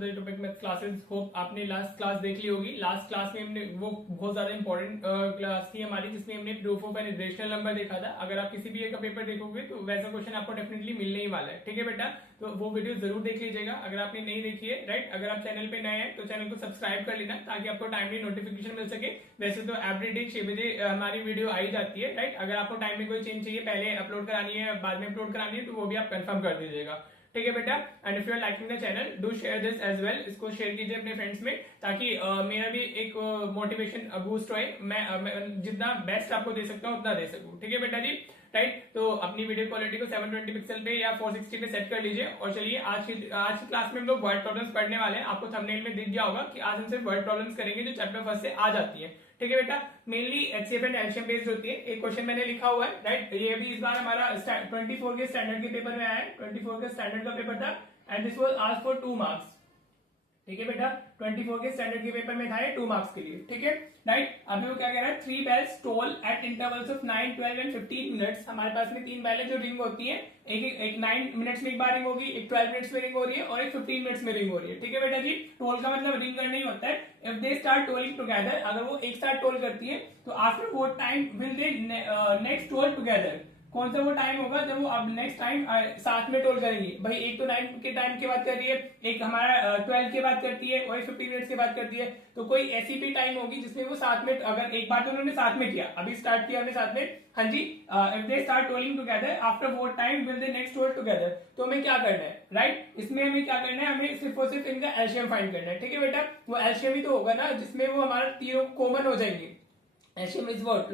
The topic math classes. Hope आपने last class देख ली होगी। लास्ट क्लास में हमने वो बहुत ज्यादा इंपॉर्टेंट क्लास थी हमारी, जिसमें हमने proof of N rational number देखा था। अगर आप किसी भी एक का पेपर देखोगे तो वैसा क्वेश्चन आपको डेफिनेटली मिलने ही वाला है, ठीक है बेटा। तो वो वीडियो जरूर देख लीजिएगा अगर आपने नहीं देखी है, राइट। अगर आप चैनल पे नए हैं तो चैनल को सब्सक्राइब कर लेना ताकि आपको टाइमली नोटिफिकेशन मिल सके। वैसे तो एवरीडे 6 बजे हमारी वीडियो आई जाती है, राइट। अगर आपको टाइम में कोई चेंज चाहिए, पहले अपलोड करानी है बाद में अपलोड करानी है, तो वो भी आप कंफर्म कर दीजिएगा, ठीक है बेटा। And if you are liking the channel do share this as well. इसको शेयर कीजिए अपने फ्रेंड्स में ताकि मेरा भी एक मोटिवेशन बूस्ट होए। मैं जितना बेस्ट आपको दे सकता हूँ उतना दे सकूँ, ठीक है बेटा जी, राइट। तो अपनी वीडियो क्वालिटी को 720 पिक्सल पे या 460 पे सेट कर लीजिए। और चलिए आज की क्लास में हम लोग वर्ड प्रॉब्लम्स पढ़ने वाले हैं। आपको थंबनेल में दिख गया होगा कि आज हम सिर्फ वर्ड प्रॉब्लम्स करेंगे जो चैप्टर फर्स्ट से आ जाती है, ठीक है बेटा। Mainly HCF and LCM based होती है। एक क्वेश्चन मैंने लिखा हुआ है, राइट। ये भी इस बार हमारा 24 के स्टैंडर्ड के पेपर में आया है। 24 के स्टैंडर्ड का पेपर था and this was asked for 2 marks, ठीक है बेटा। 24 के स्टैंडर्ड के पेपर में था ये 2 मार्क्स के लिए, ठीक है, राइट। अभी वो क्या कह रहा है, 3 bells toll at intervals of 9, 12 and 15 minutes। हमारे पास में 3 बैल है जो रिंग होती है। एक 9 मिनट्स में एक बार रिंग होगी, एक 12 मिनट्स में रिंग हो रही है और एक 15 मिनट्स में रिंग हो रही है, ठीक है बेटा जी। टोल का मतलब रिंग करना ही होता है। If they start tolling together, अगर वो एक साथ टोल करती है तो after what time will they next toll together. कौन सा वो टाइम होगा जब वो अब नेक्स्ट टाइम साथ में टोल करेंगी। भाई एक तो 9 के टाइम की बात कर रही है, एक हमारा 12 की बात करती है और 15 मिनट्स की बात करती है। तो कोई ऐसी भी टाइम होगी जिसमें वो साथ में, अगर एक बार तो उन्होंने साथ में किया, अभी स्टार्ट किया हमने साथ में, हाँ जी। If they start tolling together after what time will they next toll together. तो हमें क्या करना है, राइट। इसमें हमें क्या करना है, हमें सिर्फ और सिर्फ इनका एलसीएम फाइंड करना है, ठीक है बेटा। वो एलसीएम ही तो होगा ना जिसमें वो हमारा तीनों कॉमन हो जाएंगे। LCM is what,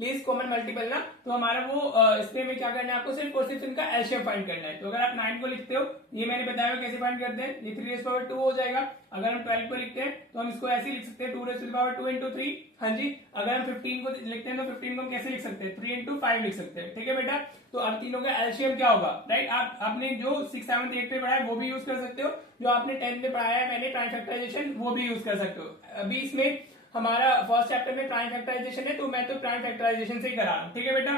least common multiple ना। तो हमारा वो इसमें में क्या करना है, आपको सिर्फ और सिर्फ इनका एलसीएम फाइंड करना है। तो अगर आप 9 को लिखते हो, ये मैंने बताया कैसे फाइंड करते हैं, ये 3^2 हो जाएगा। अगर हम 12 को लिखते हैं तो हम इसको ऐसे लिख सकते हैं 2^2 into 3, हाँ जी। अगर हम 15 को लिखते हैं तो 15 को हम कैसे लिख सकते हैं, 3 into 5 लिख सकते हैं, ठीक है बेटा। तो अब तीनों का एलसीएम क्या होगा, राइट। आपने जो 6, 7, 8 पे पढ़ा है वो भी यूज कर सकते हो, जो आपने 10 में पढ़ाया है मैंने प्राइम फैक्टराइजेशन, वो भी यूज कर सकते हो। अभी इसमें हमारा फर्स्ट चैप्टर में प्राइम फैक्टराइजेशन है तो मैं तो प्राइम फैक्टराइजेशन से ही करा रहा हूं, ठीक है बेटा।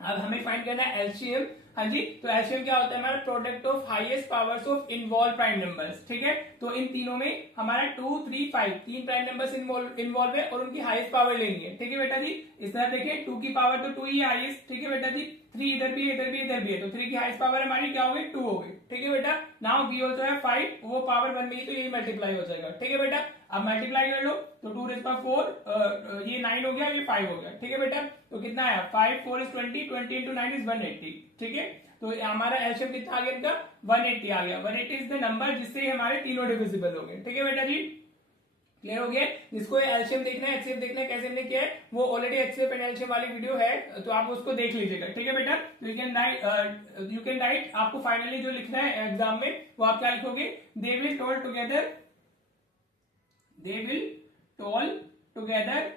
अब हमें फाइंड करना है एलसीएम, हाँ जी। तो एलसीएम क्या होता है, हमारा product of highest powers of involve prime numbers, ठीक है। तो इन तीनों में हमारा 2, 3, 5 तीन प्राइम नंबर्स इन्वॉल्व है और उनकी हाईएस्ट पावर लेनी है, ठीक है बेटा जी। इस तरह देखिए 2 की पावर तो 2 ही है हाईएस्ट, ठीक है बेटा जी। 3 इधर भी इधर भी इधर भी है, तो 3 की हाईएस्ट पावर हमारी क्या हो गई, 2 हो गई, ठीक है बेटा। नाउ वी आल्सो हैव 5, वो पावर 1 में ही तो यही मल्टीप्लाई हो जाएगा, ठीक है बेटा। अब मल्टीप्लाई कर लो तो 2^4 ये 9 हो गया, ये 5 हो गया, ठीक है बेटा। तो कितना आया, 5, 4 is 20, 20 into 9 is 180, ठीक है। तो हमारा एलसीएम कितना आ गया इनका, 180 आ गया। 180 इज द नंबर जिससे हमारे तीनों डिविजिबल हो गए, ठीक है बेटा जी। क्लियर हो गया। जिसको एलसीएम देखना है, एचसीएफ देखना है, कैसे हमने किया है, वो ऑलरेडी एचसीएफ एंड एलसीएम वाली वीडियो है, तो आप उसको देख लीजिएगा, ठीक है बेटा। यू कैन राइट, आपको फाइनली जो लिखना है एग्जाम में वो आप क्या लिखोगे, they will toll together, they will toll together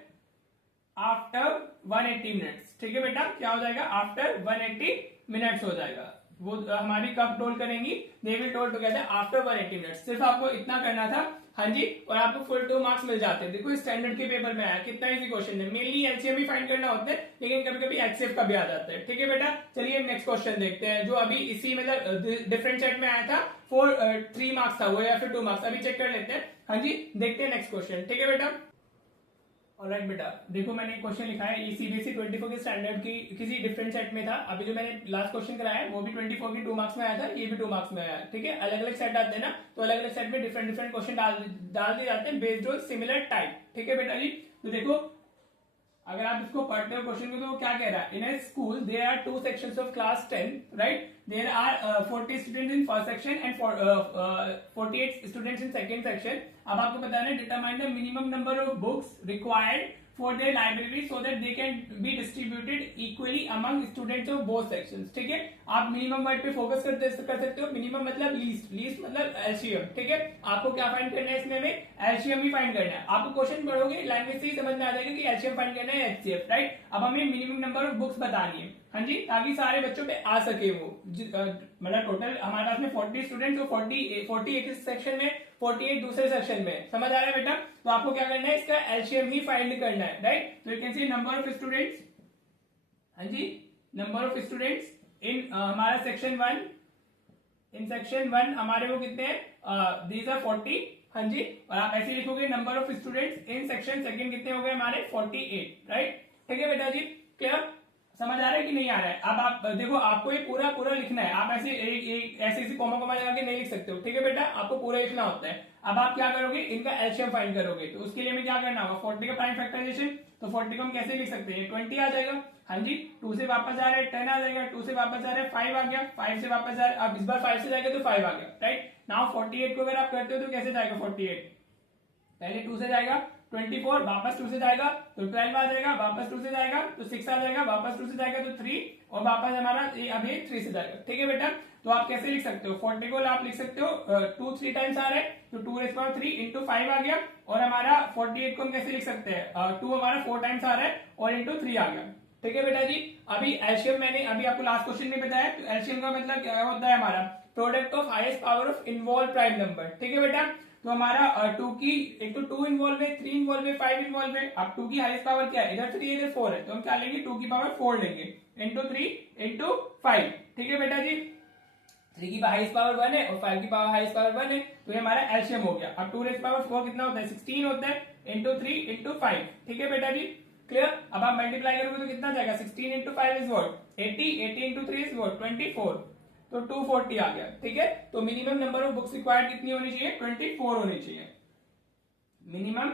after 180 minutes, ठीक है बेटा। क्या हो जाएगा, आफ्टर 180 मिनट्स हो जाएगा। वो हमारी कब टोल करेंगी, they will toll together after 180 minutes. सिर्फ आपको इतना करना था, हाँ जी, और आपको फुल 2 मार्क्स मिल जाते हैं। देखो स्टैंडर्ड के पेपर में आया, कितना इजी क्वेश्चन है। मेनली एलसीएम ही फाइंड करना होता है, लेकिन कभी कभी एचसीएफ का भी आ जाता है, ठीक है बेटा। चलिए नेक्स्ट क्वेश्चन देखते हैं, जो अभी इसी मतलब डिफरेंट सेट में आया था। 3 मार्क्स था वो या फिर 2 मार्क्स, अभी चेक कर लेते हैं, हाँ जी। देखते हैं नेक्स्ट क्वेश्चन, ठीक है बेटा। ऑलराइट बेटा, देखो मैंने क्वेश्चन लिखा है, ये सीबीएसई 24 के स्टैंडर्ड की किसी डिफरेंट सेट में था। अभी जो मैंने लास्ट क्वेश्चन कराया है वो भी 24 की 2 मार्क्स में आया था, ये भी 2 मार्क्स में आया, ठीक है। अलग अलग सेट आते हैं ना, तो अलग अलग सेट में डिफरेंट डिफरेंट क्वेश्चन डाल दिए जाते हैं बेस्ड ऑन सिमिलर टाइप, ठीक है बेटा जी। तो देखो अगर आप इसको पढ़ते हो क्वेश्चन को, तो वो क्या कह रहा है, in a school there are 2 sections of class 10, right. There are 40 students in first section and 48 students in second section. अब आपको बताना है determine the minimum number of books required for their library so that they can be distributed equally among students of both sections, ठीक है। आप minimum word पे focus कर सकते हो। मिनिमम मतलब लीस्ट, लीस्ट मतलब एलसीएम, ठीक है। आपको क्या फाइंड करना है इसमें, हमें एलसीएम ही फाइंड करना है। आपको क्वेश्चन पढ़ोगे लैंग्वेज से ही समझ में आ जाएगा कि एलसीएम फाइंड करना है, एचसीएफ, राइट। अब हमें मिनिमम नंबर ऑफ बुक्स बतानी है, हाँ जी, ताकि सारे बच्चों पे आ सके वो। मतलब टोटल हमारे पास में 40 स्टूडेंट्स, 40 एक सेक्शन में, 48 दूसरे सेक्शन में, समझ आ रहा है बेटा। तो आपको क्या करना है, इसका एलसीएम ही फाइंड करना है, राइट। तो you can see number of students, हाँ जी, नंबर ऑफ स्टूडेंट्स इन हमारा सेक्शन 1, इन सेक्शन 1 हमारे वो कितने हैं, दीज आर 40, हाँ जी, और आप ऐसे लिखोगे number of students in section second कितने हो गए हमारे 48, राइट। ठीक है बेटा जी, क्लियर, समझ आ रहा है कि नहीं आ रहा है। अब आप देखो, आपको ये पूरा पूरा लिखना है, आप ऐसे ऐसे कॉमा लगा के नहीं लिख सकते हो, ठीक है बेटा, आपको पूरा लिखना होता है। अब आप क्या करोगे, इनका एलसीएम फाइंड करोगे, तो उसके लिए हमें क्या करना होगा, 40 का प्राइम फैक्टराइजेशन, तो 40 को हम कैसे लिख सकते हैं, 20 आ जाएगा, हाँ जी, 2 से वापस आ रहा है 10 आ जाएगा, 2 से वापस आ रहा है 5 आ गया, 5 से वापस आ रहा है, अब इस बार 5 से जाएगा तो 5 आ गया, राइट। नाउ 48 को अगर आप करते हो तो कैसे जाएगा 48, पहले 2 से जाएगा 24, वापस 2 से जाएगा तो 12 आ जाएगा, वापस 2 से जाएगा तो 6 आ जाएगा, वापस 2 से जाएगा तो 3, और वापस हमारा अभी 3 से जाएगा, ठीक है बेटा। तो आप कैसे लिख सकते हो, 40 को आप लिख सकते हो 2 3 टाइम्स आ रहे हैं, तो 2⁻³ इंटू 5 आ गया, और हमारा 48 को हम कैसे लिख सकते हैं, 2 हमारा 4 टाइम्स आ रहा है और इंटू 3 आ गया, ठीक है बेटा जी। अभी एलसीएम मैंने अभी आपको लास्ट क्वेश्चन में बताया, तो एलसीएम का मतलब क्या होता है, हमारा product of highest power of involve prime number, ठीक है बेटा। तो हमारा 2 की, एक तो 2 इन्वॉल्व है, 3 इन्वॉल्व है, 5 इन्वॉल्व है। अब 2 की हाईएस्ट पावर क्या है, इधर 3 इधर 4 है, तो हम क्या लेंगे, 2 की पावर 4 लेंगे, इंटू 3 इंटू 5, ठीक है बेटा जी। 3 की हाईएस्ट पावर 1 है और 5 की पावर हाईएस्ट पावर 1 है, तो ये हमारा एलसीएम हो गया। अब 2⁻4 कितना होता है, 16 होता है, इंटू 3 इंटू 5, ठीक है बेटा जी, क्लियर। अब आप मल्टीप्लाई करोगे तो कितना जाएगा, 16 into 5 is what 80, 80 into 3 is what 24, तो 240 आ गया, ठीक है। तो minimum number of books required कितनी होनी चाहिए, 24 होनी चाहिए। Minimum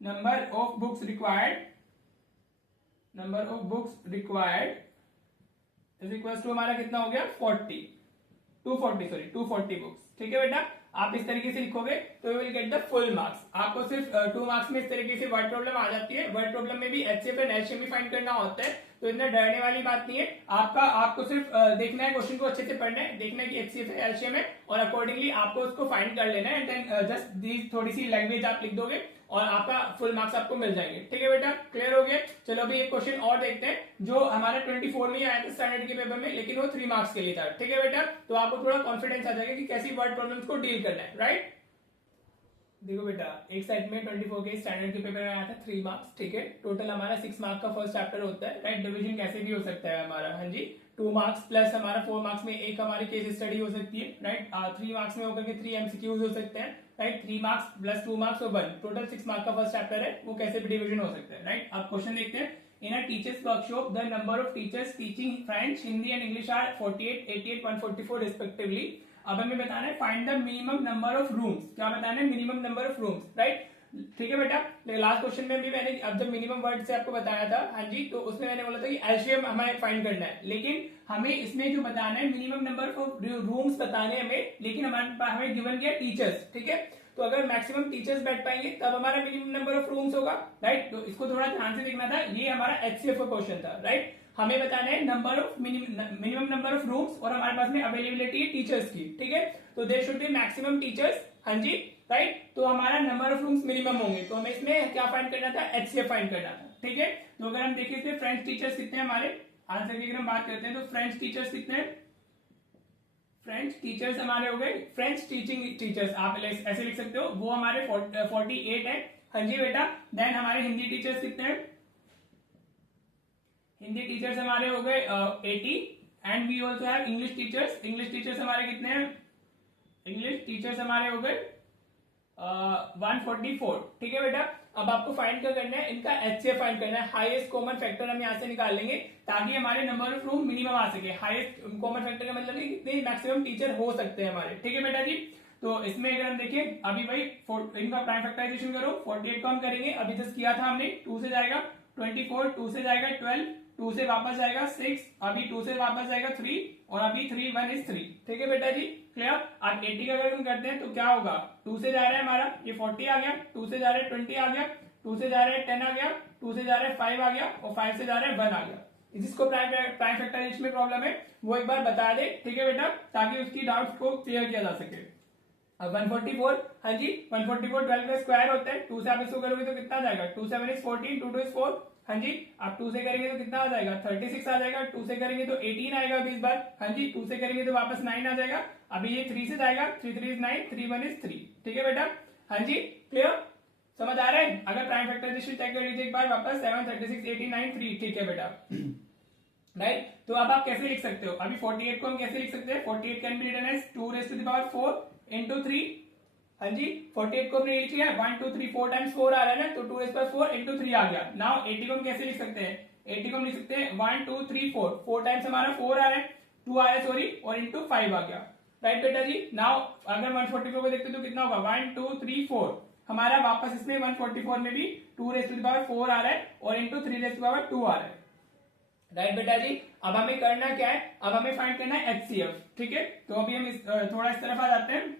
number of books required, number of books required is equal to हमारा कितना हो गया 240 बुक्स, ठीक है बेटा। आप इस तरीके से लिखोगे तो you will get the full marks. आपको सिर्फ 2 मार्क्स में इस तरीके से वर्ड प्रॉब्लम आ जाती है, वर्ड प्रॉब्लम में भी एचसीएफ एंड एलसीएम भी फाइंड करना होता है, तो इतना डरने वाली बात नहीं है। आपको सिर्फ देखना है, क्वेश्चन को अच्छे से पढ़ना है, देखना है कि एचसीएफ है एलसीएम है, और अकॉर्डिंगली आपको उसको फाइंड कर लेना है, एंड देन जस्ट दी थोड़ी सी लैंग्वेज आप लिख दोगे और आपका फुल मार्क्स आपको मिल जाएंगे, ठीक है बेटा, क्लियर हो गया। चलो अभी एक क्वेश्चन और देखते हैं जो हमारा 24 में आया था स्टैंडर्ड के पेपर में, लेकिन वो 3 मार्क्स के लिए था, ठीक है बेटा। तो आपको थोड़ा कॉन्फिडेंस आ जाएगा कि कैसी वर्ड प्रॉब्लम्स को डील करना है, राइट। देखो बेटा, एक साइड में 24 के स्टैंडर्ड के पेपर में आया था 3 मार्क्स, ठीक है। टोटल हमारा 6 मार्क्स का फर्स्ट चैप्टर होता है, राइट। डिवीजन कैसे भी हो सकता है हमारा, हाँ जी। 2 मार्क्स प्लस हमारा 4 मार्क्स में एक हमारी केस स्टडी हो सकती है, राइट। 3 मार्क्स में होकर के 3 एमसीक्यूज हो सकते हैं, राइट। 3 मार्क्स प्लस 2 मार्क्स और 1, टोटल 6 मार्क्स का फर्स्ट चैप्टर है, वो कैसे भी डिवीजन हो सकता है, राइट। अब क्वेश्चन देखते हैं। In a teachers workshop, the number of teachers teaching French, Hindi and English are 48, 88, 144 respectively. अब हमें बताना है find the minimum number of rooms, क्या बताना है, minimum number of rooms, right. ठीक है बेटा, लास्ट क्वेश्चन में भी मैंने अब जब मिनिमम वर्ड से आपको बताया था, हाँ जी, तो उसमें मैंने बोला था कि एलसीएम हमें फाइंड करना है, लेकिन हमें इसमें जो बताना है मिनिमम नंबर ऑफ रूम्स बताने हमें, लेकिन हमें गिवन किया टीचर्स, ठीक है। तो अगर मैक्सिमम टीचर्स बैठ पाएंगे तब हमारा मिनिमम नंबर ऑफ रूम्स होगा, राइट। तो इसको थोड़ा ध्यान से देखना था, ये हमारा एचसीएफ का क्वेश्चन था, राइट। हमें बताना है number of minimum number of rooms, और हमारे पास में अवेलेबिलिटी है टीचर्स की, ठीक है। तो there should be maximum teachers, हाँ जी, राइट। तो हमारा नंबर ऑफ रूम्स मिनिमम होंगे, तो हमें इसमें क्या फाइंड करना था, एचसीएफ फाइंड करना था, ठीक है। तो अगर हम देखें इसमें फ्रेंच टीचर्स कितने हमारे आंसर की अगर हम बात करते हैं, तो फ्रेंच टीचर्स कितने हैं, फ्रेंच टीचर्स हमारे हो गए, फ्रेंच टीचिंग टीचर्स आप ऐसे लिख सकते हो, वो हमारे 48 है, हाँ जी बेटा। देन हमारे हिंदी टीचर्स कितने हैं, हिंदी टीचर्स हमारे हो गए 80, and we also have English teachers, English teachers हमारे कितने हैं, इंग्लिश टीचर्स हमारे हो गए 144, ठीक है बेटा। अब आपको फाइंड क्या करना है, इनका एचसीएफ फाइंड करना है, हाईएस्ट कॉमन फैक्टर हम यहाँ से निकाल लेंगे ताकि हमारे नंबर ऑफ रूम मिनिमम आ सके। हाईएस्ट कॉमन फैक्टर का मतलब है कितने मैक्सिमम टीचर हो सकते हैं हमारे, ठीक है बेटा जी। तो इसमें अगर हम देखें अभी भाई इनका प्राइम फैक्टराइजेशन करो, 48 को हम करेंगे, अभी जस्ट किया था हमने, 2 से जाएगा 24, 2 से जाएगा 12, 2 से वापस जाएगा 6, अभी 2 से वापस जाएगा 3, और अभी 3 1 is 3, ठीक है बेटा जी, क्लियर। अब 80 का अगर हम करते हैं तो क्या होगा, 2 से जा रहा है हमारा ये 40 आ गया, 2 से जा रहा है 20 आ गया, 2 से जा रहा है 10 आ गया, 2 से जा रहा है 5 आ गया, और 5 से जा रहा है 1 आ गया। जिसको प्राइम फैक्टराइजेशन में प्रॉब्लम है वो एक बार बता दे, ठीक है बेटा, ताकि उसकी डाउट्स को क्लियर किया जा सके। अब 144, हाँ जी, 144 12 का स्क्वायर होता है, 2 से आप इसको करोगे तो कितना आ जाएगा, 2 7 is 14, 2 2 is 4, हाँ जी। आप 2 से करेंगे तो कितना आ जाएगा, 36 आ जाएगा, 2 से करेंगे तो 18 आएगा अभी इस बार, हाँ जी। 2 से करेंगे तो वापस 9 आ जाएगा, अभी ये 3 से जाएगा, 3 3 is 9, 3 1 is 3, ठीक है बेटा, हाँ जी, क्लियर, समझ आ रहा है। अगर प्राइम फैक्टराइजेशन चेक कर लीजिए एक बार वापस, 7 36 18 9 3, ठीक है बेटा, राइट। तो अब आप कैसे लिख सकते हो, अभी 48 को हम कैसे लिख सकते हैं, 48 can be written as 2 raised to the power 4 into 3, हाँ जी 48 को हमने लिख लिया 1 2 3 4 टाइम्स 4 आ रहा है ना, तो 2 रेज़ पावर 4 इंटू 3 आ गया। नाउ 80 को हम कैसे लिख सकते हैं, 80 को हम लिख सकते हैं 1 2 3 4, 4 टाइम्स हमारा 4 आ रहा है, 2 आ रहा है सॉरी, और इंटू 5 आ गया, राइट बेटा जी। नाउ अगर 144 को देखते तो कितना होगा 1 2 3 4, हमारा वापस इसमें 144 में भी 2 रेज़ टू द पावर 4 आ रहा है और into 3 raise to the power 2 आ रहा है, राइट बेटा जी। अब हमें करना क्या है, अब हमें फाइंड करना है एचसीएफ, ठीक है। तो अभी हम थोड़ा इस तरफ आ जाते हैं।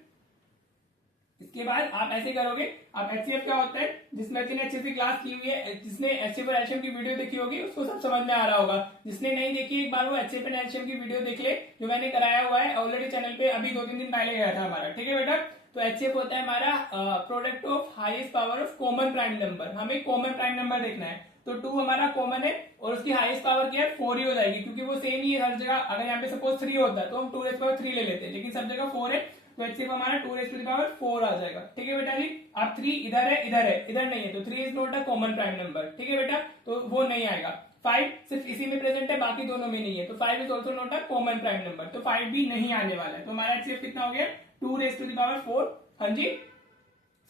इसके बाद आप ऐसे करोगे, अब एचसीएफ क्या होता है, जिसमें ने अच्छे से क्लास की हुई है, जिसने एचसीएफ और एलसीएम की वीडियो देखी होगी उसको सब समझ में आ रहा होगा। जिसने नहीं देखी एक बार वो एचसीएफ और एलसीएम की वीडियो देख ले, जो मैंने कराया हुआ है ऑलरेडी चैनल पे, अभी 2-3 दिन पहले गया था हमारा, ठीक है बेटा। तो एचसीएफ होता है हमारा product of highest power of common prime number. हमें कॉमन प्राइम नंबर देखना है, तो 2 हमारा कॉमन है और उसकी हाईएस्ट पावर क्या है 4 ही हो जाएगी, क्योंकि वो सेम ही है हर जगह। अगर यहाँ पे सपोज 3 होता है तो हम 2 रेज़ पावर 3 ले लेते हैं, लेकिन सब जगह 4 है, तो एचसीएफ हमारा 2 रेज़ टू द पावर 4 आ जाएगा, ठीक है बेटा जी। अब 3 इधर है, इधर है, इधर नहीं है, तो 3 is not a common prime number, ठीक है बेटा, तो वो नहीं आएगा। 5 सिर्फ इसी में प्रेजेंट है, बाकी दोनों में नहीं है, तो 5 is also not a common prime number, तो 5 भी नहीं आने वाला है। तो हमारा एचसीएफ कितना हो गया 2 रेज़ टू द पावर 4, हाँ जी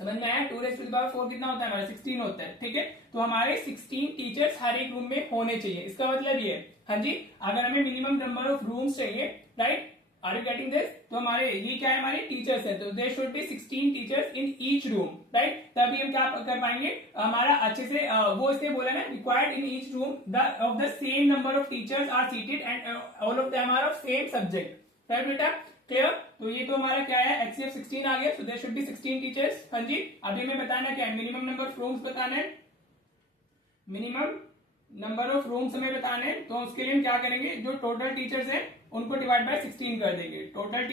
समझ में आया। 2 रेज़ टू द पावर 4 कितना होता है हमारा 16 होता है, ठीक है। तो हमारे 16 टीचर्स हर एक रूम में होने चाहिए, इसका मतलब ये है, हाँ जी अगर हमें मिनिमम नंबर ऑफ रूम्स चाहिए, right, are you getting this, तो हमारे ये क्या है हमारे टीचर्स है, तो there should be 16 teachers in each room, right. तभी हम क्या कर पाएंगे, हमारा अच्छे से वो इसलिए बोला ना required in each room of the same number of teachers are seated and all of them are of same subject, right बेटा, क्लियर। तो ये तो हमारा क्या है एचसीएफ 16 आ गया, so there should be 16 teachers, हाँ जी। अभी हमें बताना क्या है, मिनिमम नंबर ऑफ रूम्स बताना है, मिनिमम नंबर ऑफ रूम्स हमें बताने हैं, तो उसके लिए हम क्या करेंगे, जो टोटल टीचर्स हैं उनको डिवाइड बाय 16 कर देंगे। टोटल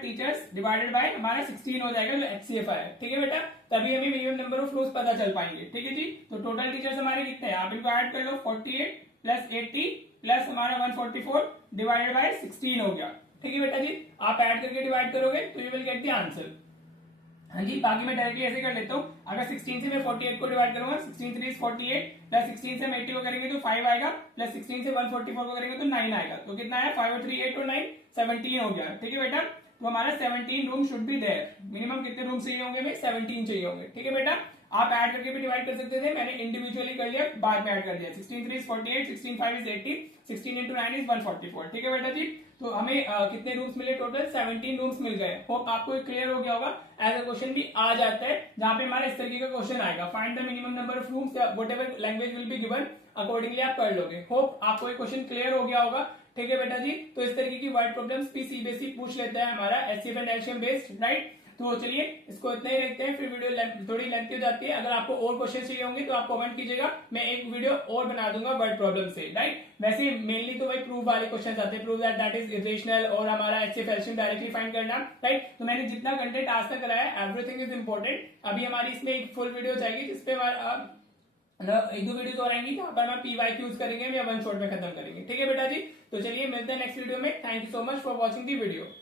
टीचर्स डिवाइडेड बाय हमारा 16 हो जाएगा, जो एचसीएफ है, ठीक है बेटा। तभी हमें मिनिमम नंबर ऑफ रूम्स पता चल पाएंगे, ठीक है जी। तो टोटल टीचर्स हमारे कितने हैं, आप इनको ऐड कर लो, 48 प्लस 80 प्लस हमारा 144 डिवाइडेड बाय 16 हो गया, ठीक है बेटा जी। आप ऐड करके डिवाइड करोगे तो you will get the answer, हाँ जी। बाकी मैं डायरेक्टली ऐसे कर लेता हूँ, अगर 16 से मैं 48 को डिवाइड करूंगा, 16 3 48 प्लस 16 से हम 80 को करेंगे तो 5 आएगा, प्लस 16 से 144 को करेंगे तो 9 आएगा, तो कितना है 5 और 3 8 और 9 17 हो गया, ठीक है बेटा। तो हमारा 17 room should be there, minimum कितने रूम चाहिए होंगे हमें 17 चाहिए होंगे, ठीक है बेटा। आप ऐड करके भी डिवाइड कर सकते थे, मैंने इंडिविजुअली कर लिया, बाद में ऐड कर दिया। 16 3 48, 16 5 is 80, 16 into 9 is 144, ठीक है बेटा जी। तो हमें कितने रूम्स मिले, टोटल 17 रूम्स मिल गए। होप आपको क्लियर हो गया होगा। ऐसा क्वेश्चन भी आ जाता है जहां पे हमारा इस तरीके का क्वेश्चन आएगा, find the minimum number of rooms, whatever language will be given accordingly आप कर लोगे। होप आपको ये क्वेश्चन क्लियर हो गया होगा, ठीक है बेटा जी। तो इस तरीके की वर्ड प्रॉब्लम्स भी सीबीएसई पूछ लेता है हमारा HCF and LCM based, right. तो चलिए इसको इतना ही रखते हैं, फिर वीडियो थोड़ी लेंथी हो जाती है। अगर आपको और क्वेश्चन चाहिए होंगे तो आप कमेंट कीजिएगा, मैं एक वीडियो और बना दूंगा वर्ड प्रॉब्लम से, राइट। वैसे मेनली तो भाई प्रूफ वाले क्वेश्चन आते हैं, प्रूफ दैट इज इरेशनल और हमारा एचसीएफ एलसीएम डायरेक्टली फाइंड करना, राइट। तो मैंने जितना कंटेंट आज तक कराया एवरीथिंग इज इंपॉर्टेंट। अभी हमारी इसमें एक फुल वीडियो जाएगी जिसपे हमारा 1-2 वीडियोस और आएंगी जहां पर हम पीवाईक्यूज करेंगे या वन शॉट में खत्म करेंगे, ठीक है बेटा जी। तो चलिए मिलते हैं नेक्स्ट वीडियो में। Thank you so much for watching the video.